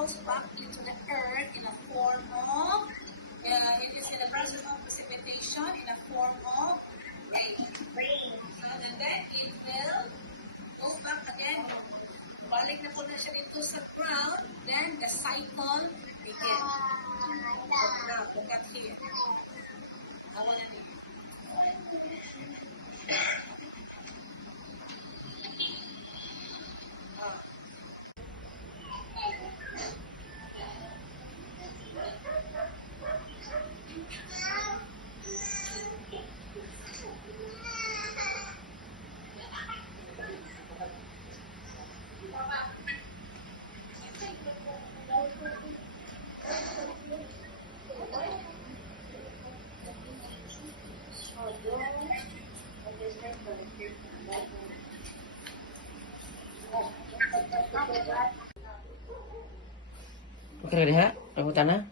falls back into the earth in a form of, it is in the process of precipitation in a form of rain. And then it will go back again. Balik na po na siya dito sa ground, then the cycle begins. Look at here. Awan na niya. Okay, lihat lampu tanah.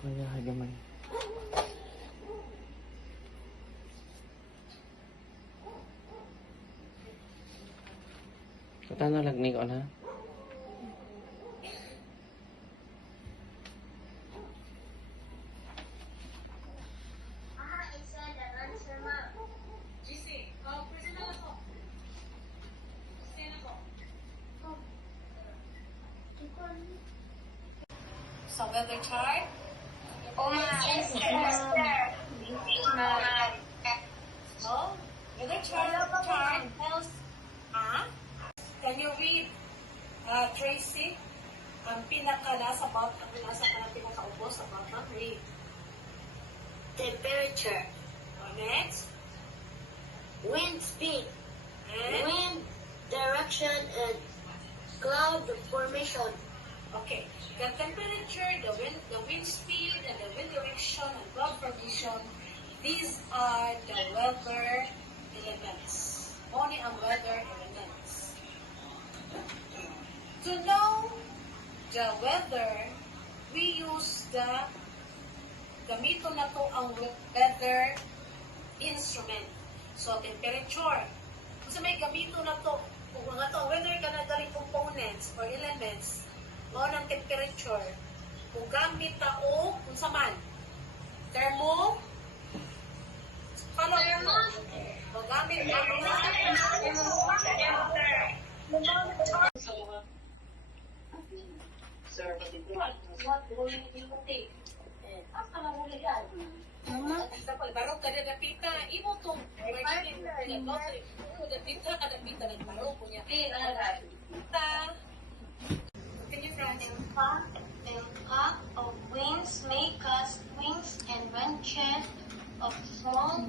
Kaya hagaman. Tanah lagi kok na. So weather chart. Yes, sir. So weather chart tells. Can you read, Tracy? Ang pinaka nasa about ang nasa kanang pinakaubos about ng read. Temperature, Next. wind speed, And wind direction, and cloud formation. okay, the temperature, the wind speed, and the wind direction and cloud formation, these are the weather elements. Only ang weather elements. To know the weather, we use the gamito na to ang weather instrument. So, temperature. Kasi may gamito na to, kung mga to, weather ka na galing components or elements, mao ng temperature, kung gamit ta o kung saman. Thermo, kung gamit ta Barok ka na napita, imo to. Napita ka napita, nagbarok ko niya. Continue, Franny. Impact of winds may cause wings and branches of small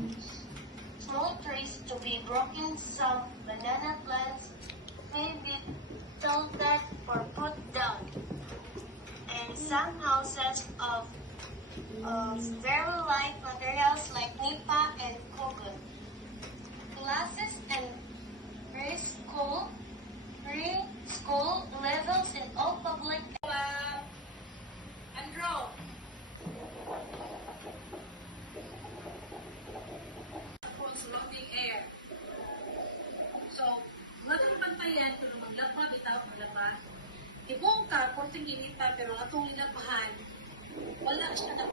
trees to be broken. Some banana plants may be tilted or put down, and some houses of very light materials like nipa and coconut. Classes and preschool levels in all public Andrew. Surrounding air. So, wala naman tayan kung maglaba, bitaw, maglaba. Ibong ka, porting inita, pero atong ilabahan, wala siya na